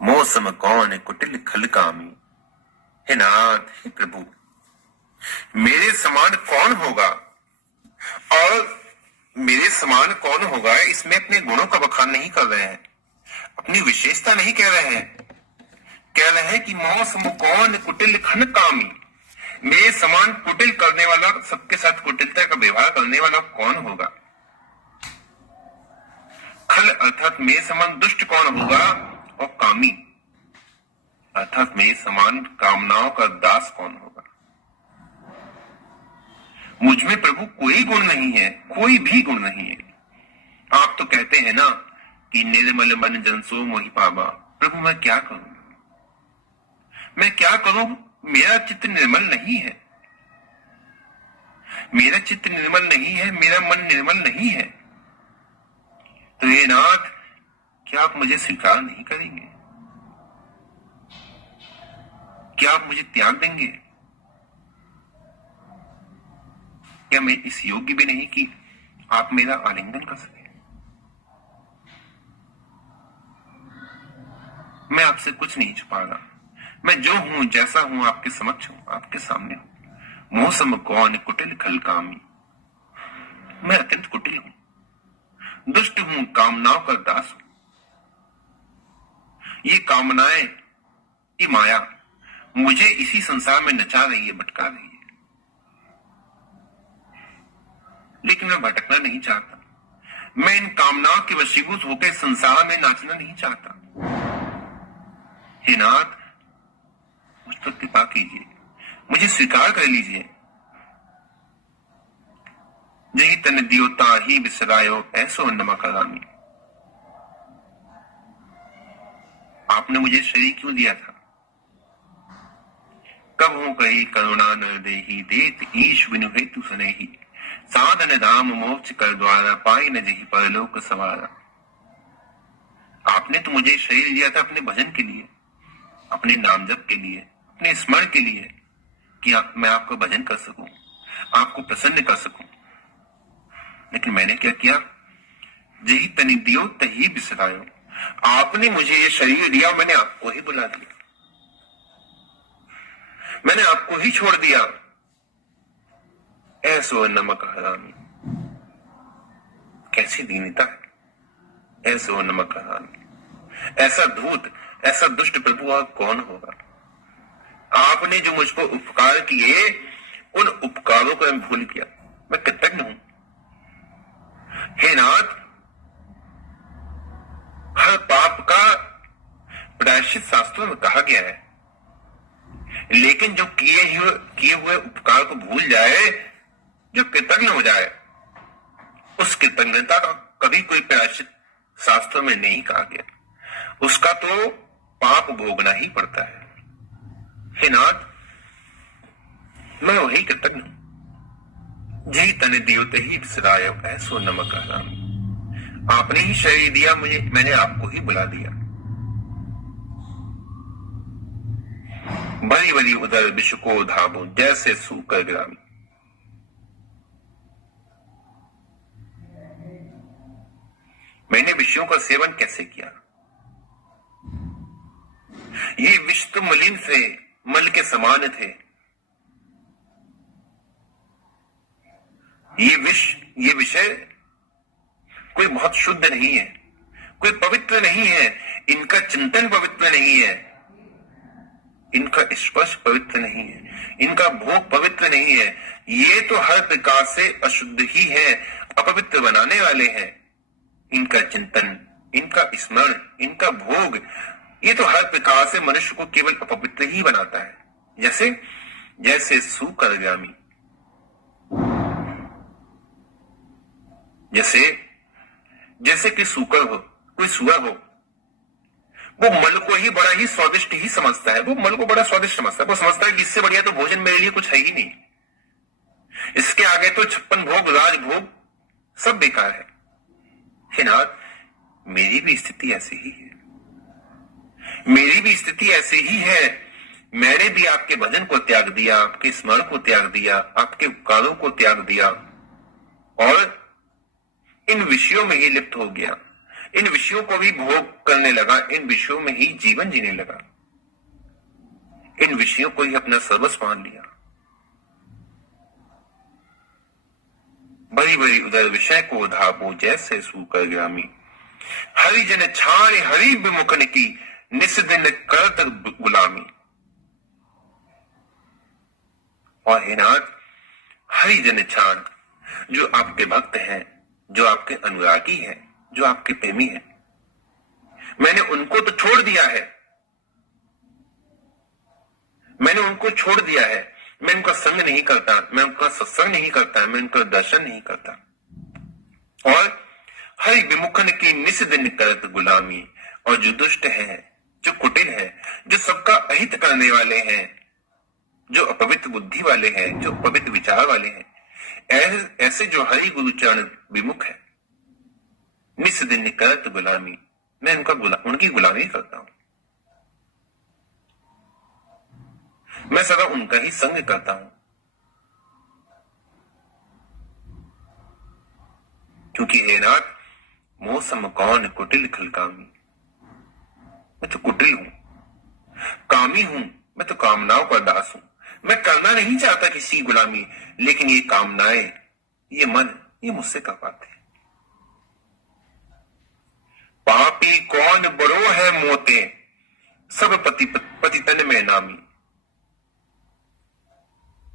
मौसम कौन कुटिल खल कामी। हे नाथ, हे प्रभु, मेरे समान कौन होगा और मेरे समान कौन होगा, इसमें अपने गुणों का बखान नहीं कर रहे हैं, अपनी विशेषता नहीं कह रहे हैं। कह रहे हैं कि मौसम कौन कुटिल खन कामी, मेरे समान कुटिल करने वाला, सबके साथ कुटिलता का व्यवहार करने वाला कौन होगा। खल अर्थात मेरे समान दुष्ट कौन होगा, और कामी अर्थात मेरे समान कामनाओं का दास कौन होगा। मुझ में प्रभु कोई गुण नहीं है, कोई भी गुण नहीं है। आप तो कहते हैं ना कि निर्मल मन जन सो मोहि पावा। प्रभु मैं क्या करूं, मैं क्या करूं, मेरा चित्त निर्मल नहीं है, मेरा चित्त निर्मल नहीं है, मेरा मन निर्मल नहीं है। तो हे नाथ, क्या आप मुझे स्वीकार नहीं करेंगे, क्या आप मुझे त्याग देंगे। क्या मैं इस योग्य भी नहीं कि आप मेरा आलिंगन कर सके। मैं आपसे कुछ नहीं छुपा रहा, मैं जो हूं, जैसा हूं, आपके समक्ष हूं, आपके सामने हूं। मौसम कौन कुटिल खल कामी, मैं अत्यंत कुटिल हूं, दुष्ट हूं, कामनाओं का दास हूं। ये कामनाएं, ये माया मुझे इसी संसार में नचा रही है, भटका रही है। लेकिन मैं भटकना नहीं चाहता, मैं इन कामनाओं के वशीभूत होकर संसार में नाचना नहीं चाहता। हे नाथ, मुझ पर कृपा कीजिए, मुझे स्वीकार कर लीजिए। जही तन दियोता ही बिसरायो ऐसो नमक रामी। आपने मुझे शरीर क्यों दिया था, कब हो कही करुणा न देही, देत ईश बिनु हेतु सुनेही। साधन धाम मोक्ष कर द्वारा, पाई न जही परलोक सवारा। आपने तो मुझे शरीर दिया था अपने भजन के लिए, अपने नाम जप के लिए, अपने स्मरण के लिए, कि मैं आपका भजन कर सकूं, आपको प्रसन्न कर सकूं। लेकिन मैंने क्या किया, जही तनि दियो तही बिसरायो। आपने मुझे ये शरीर दिया, मैंने आपको ही बुला दिया, मैंने आपको ही छोड़ दिया। ऐसो नमक हरामी, कैसी दीनता है। ऐसो नमक हरामी, ऐसा धूत, ऐसा दुष्ट प्रभु और कौन होगा। आपने जो मुझ पर उपकार किए, उन उपकारों को मैं भूल गया, मैं कृतज्ञ हूं। हे नाथ, हर पाप का प्रायश्चित शास्त्रों में कहा गया है, लेकिन जो किए हुए उपकार को भूल जाए, जो कृतज्ञ हो जाए, उस कृतज्ञता का कभी कोई प्रायश्चित शास्त्रों में नहीं कहा गया, उसका तो पाप भोगना ही पड़ता है। हे नाथ, मैं वही कृतज्ञ हूं। जी तने दियो तही बिसरायो ऐसो नमक हरामी। आपने ही शरीर दिया मुझे, मैंने आपको ही बुला दिया। बड़ी बड़ी उदर विश्व को धाबो, जैसे सूकर ग्रामी। मैंने विषयों का सेवन कैसे किया। ये विष तो मलिन से मल के समान थे। ये विषय कोई बहुत शुद्ध नहीं है, कोई पवित्र नहीं है, इनका चिंतन पवित्र नहीं है, इनका स्पर्श पवित्र नहीं है, इनका भोग पवित्र नहीं है। ये तो हर प्रकार से अशुद्ध ही है, अपवित्र बनाने वाले हैं। इनका चिंतन, इनका स्मरण, इनका भोग, ये तो हर प्रकार से मनुष्य को केवल अपवित्र ही बनाता है। जैसे सुकरगामी, जैसे कि सूकर हो, कोई सुअर हो, वो मल को ही बड़ा ही स्वादिष्ट ही समझता है, वो मल को बड़ा स्वादिष्ट समझता है। वो समझता है कि इससे बढ़िया तो भोजन मेरे लिए कुछ है ही नहीं, इसके आगे तो 56 भोग, राजभोग सब बेकार है। हे नाथ, मेरी भी स्थिति ऐसी ही है, मेरी भी स्थिति ऐसी ही है। मैंने भी आपके भजन को त्याग दिया, आपके स्मरण को त्याग दिया, आपके उपकारों को त्याग दिया और इन विषयों में ही लिप्त हो गया, इन विषयों को भी भोग करने लगा, इन विषयों में ही जीवन जीने लगा, इन विषयों को ही अपना सर्वस्व मान लिया। बड़ी बड़ी उदर विषय को धापो जैसे सूकर ग्रामी, हरिजन छाड़ हरि विमुखन की निस्दिन करत गुलामी। और हे नाथ, हरिजन छाड़, जो आपके भक्त हैं, जो आपके अनुरागी हैं, जो आपके प्रेमी हैं, मैंने उनको तो छोड़ दिया है, मैंने उनको छोड़ दिया है। मैं उनका संग नहीं करता, मैं उनका सत्संग नहीं करता, मैं उनका दर्शन नहीं करता। और हरि विमुखन की निस दिन करत गुलामी, और जो दुष्ट है, जो कुटिल है, जो सबका अहित करने वाले हैं, जो अपवित्र बुद्धि वाले हैं, जो अपवित्र विचार वाले हैं, ऐसे जो हरि गुरु चरण विमुख है, निस दिन करत गुलामी, मैं उनकी गुलामी करता हूं। मैं सदा उनका ही संग करता हूं, क्योंकि हे नाथ, मौसम कौन कुटिल खलकामी, मैं तो कुटिल हूं, कामी हूं, मैं तो कामनाओं का दास हूं। मैं करना नहीं चाहता किसी की गुलामी, लेकिन ये कामनाएं, ये मन, ये मुझसे कर पाते हैं। पापी कौन बड़ो है मोते, सब पति तन में नामी।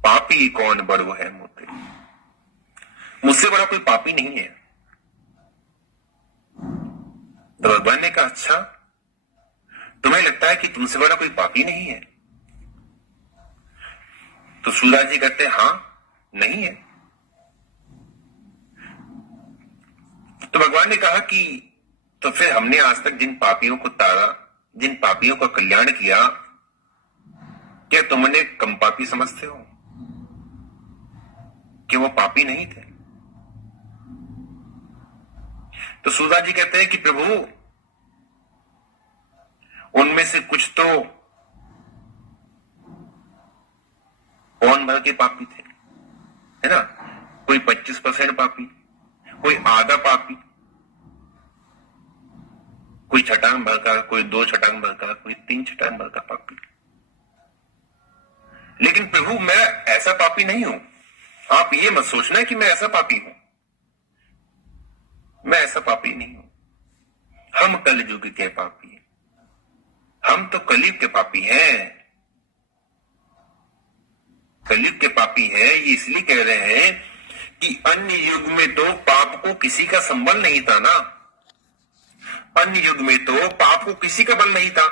पापी कौन बड़ो है मोते, मुझसे बड़ा कोई पापी नहीं है। तो भगवान ने कहा, अच्छा, तुम्हें लगता है कि तुमसे बड़ा कोई पापी नहीं है? तो सूरज जी कहते, हां, नहीं है। तो भगवान ने कहा कि तो फिर हमने आज तक जिन पापियों को तारा, जिन पापियों का कल्याण किया, क्या तुमने कम पापी समझते हो कि वो पापी नहीं थे? तो सूरज जी कहते हैं कि प्रभु, उनमें से कुछ तो पौन भर के पापी थे, है ना? कोई 25% पापी, कोई आधा पापी, कोई छटांग भर का, कोई 2 छटांग भर का, कोई 3 छटांग भर का पापी। लेकिन प्रभु, मैं ऐसा पापी नहीं हूं। आप ये मत सोचना कि मैं ऐसा पापी हूं, मैं ऐसा पापी नहीं हूं। हम कलयुग के पापी हैं, हम तो कलयुग के पापी हैं। कलयुग के पापी है, ये इसलिए कह रहे हैं कि अन्य युग में तो पाप को किसी का संबल नहीं था ना। अन्य युग में तो पाप को किसी का बल नहीं था।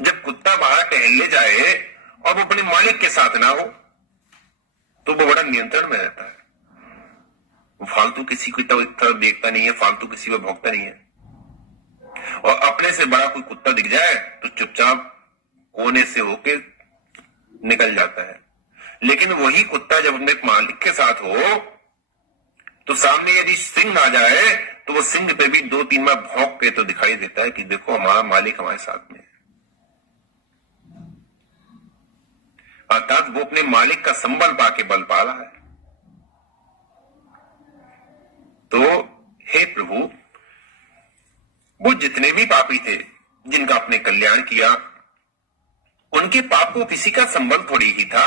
जब कुत्ता बाहर टहलने जाए और वो अपने मालिक के साथ ना हो, तो वो बड़ा नियंत्रण में रहता है। वो फालतू किसी की तरफ देखता नहीं है, फालतू किसी पर भौंकता नहीं है। और अपने से बड़ा कोई कुत्ता दिख जाए तो चुपचाप कोने से होके निकल जाता है। लेकिन वही कुत्ता जब अपने मालिक के साथ हो, तो सामने यदि सिंह आ जाए तो वो सिंह पे भी 2-3 बार भौंक के तो दिखाई देता है कि देखो, हमारा मालिक हमारे साथ में है। अर्थात वो अपने मालिक का संबल पाके बल पा रहा है। तो हे प्रभु, वो जितने भी पापी थे, जिनका आपने कल्याण किया, उनके पाप को किसी का संबल थोड़ी ही था।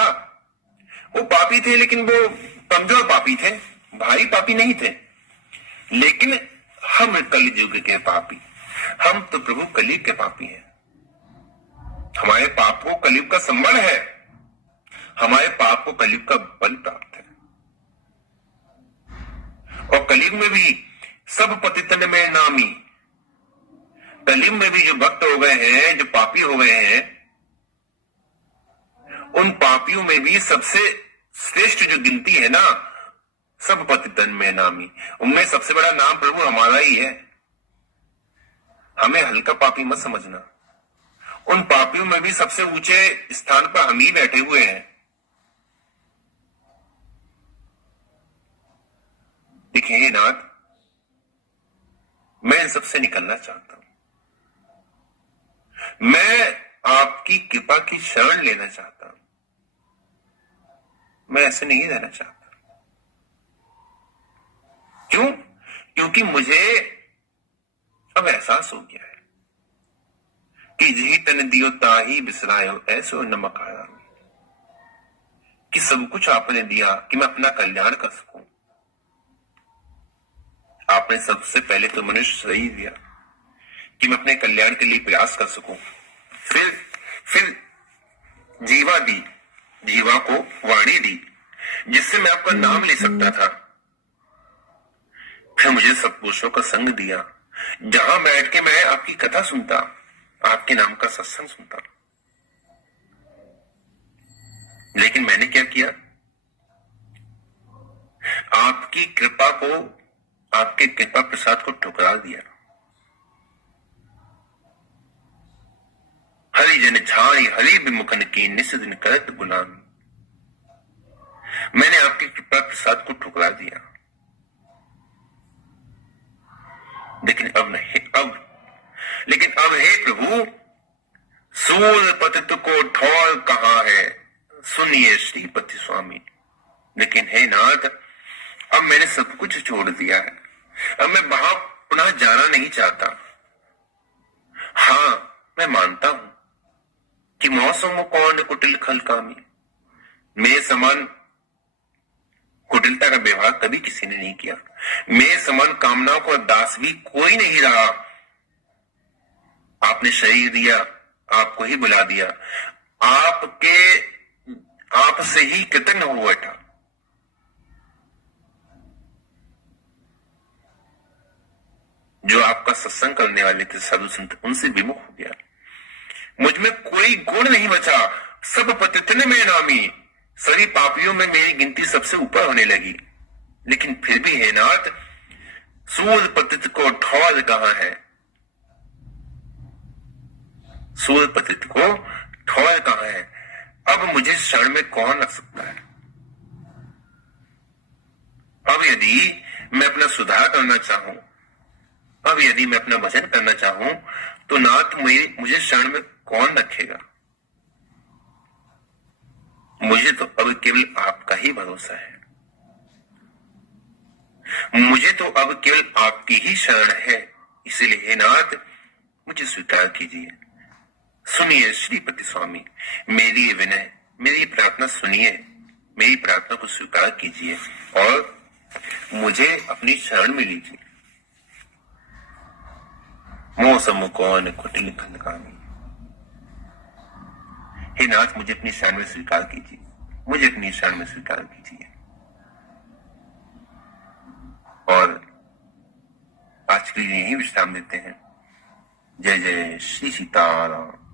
वो पापी थे, लेकिन वो कमजोर पापी थे, भारी पापी नहीं थे। लेकिन हम कलयुग के पापी, हम तो प्रभु कलयुग के पापी हैं। हमारे पाप को कलयुग का संबल है, हमारे पाप को कलयुग का बल प्राप्त है। और कलयुग में भी सब पतितन में नामी, कलयुग में भी जो भक्त हो गए हैं, जो पापी हो गए हैं, उन पापियों में भी सबसे श्रेष्ठ जो गिनती है ना, सब पतितन में नामी, उनमें सबसे बड़ा नाम प्रभु हमारा ही है। हमें हल्का पापी मत समझना। उन पापियों में भी सबसे ऊंचे स्थान पर हम ही बैठे हुए हैं। देखिए नाथ, मैं इन सबसे निकलना चाहता हूं। मैं आपकी कृपा की शरण लेना चाहता हूं। मैं ऐसे नहीं रहना चाहता। क्यों? क्योंकि मुझे अब एहसास हो गया है कि जी तन दियो ताही बिसरायो ऐसो नमक आया, कि सब कुछ आपने दिया कि मैं अपना कल्याण कर सकूं। आपने सबसे पहले तो मनुष्य शरीर दिया कि मैं अपने कल्याण के लिए प्रयास कर सकूं। फिर जीवा दी, जीवा को वाणी दी जिससे मैं आपका नाम ले सकता था। फिर मुझे सत्पुरुषों का संग दिया जहां बैठ के मैं आपकी कथा सुनता, आपके नाम का सत्संग सुनता। लेकिन मैंने क्या किया? आपकी कृपा को, आपके कृपा प्रसाद को ठुकरा दिया। हरिजन झाड़ी हरि विमुखन की निस्दिन करत गुलामी। मैंने आपकी कृपा प्रसाद को ठुकरा दिया। लेकिन अब हे प्रभु, सूर पतित को ठौर कहाँ है, सुनिए श्रीपति स्वामी। लेकिन हे नाथ, अब मैंने सब कुछ छोड़ दिया है, अब मैं वहां पुनः जाना नहीं चाहता। हाँ, मैं मानता हूं कि मौसम कौन कुटिल खल कामी। मेरे समान कुटिलता का व्यवहार कभी किसी ने नहीं किया। मेरे समान कामनाओं का दास भी कोई नहीं रहा। आपने शरीर दिया, आपको ही बुला दिया, आपसे ही कृतज्ञ हो बैठा। जो आपका सत्संग करने वाले थे साधु संत, उनसे विमुख हो गया। मुझ में कोई गुण नहीं बचा, सब पतित ने में नामी। सभी पापियों में मेरी गिनती सबसे ऊपर होने लगी। लेकिन फिर भी हे नाथ, सूद पतित को ठौर कहां है, सूद पतित को ठौर कहां है। अब मुझे शरण में कौन रख सकता है? अब यदि मैं अपना सुधार करना चाहूं, अब यदि मैं अपना भजन करना चाहूं, तो नाथ मुझे शरण में कौन रखेगा? मुझे तो अब केवल आपका ही भरोसा है। मुझे तो अब केवल आपकी ही शरण है। इसीलिए हे नाथ, मुझे स्वीकार कीजिए। सुनिए श्रीपति स्वामी, मेरी विनय, मेरी प्रार्थना सुनिए, मेरी प्रार्थना को स्वीकार कीजिए और मुझे अपनी शरण में लीजिए। मौसम कौन कुटिल खंडकामी। हे नाथ, मुझे अपनी शरण में स्वीकार कीजिए, मुझे अपनी शरण में स्वीकार कीजिए। और आज के लिए यही विश्राम देते हैं। जय जय श्री सीताराम।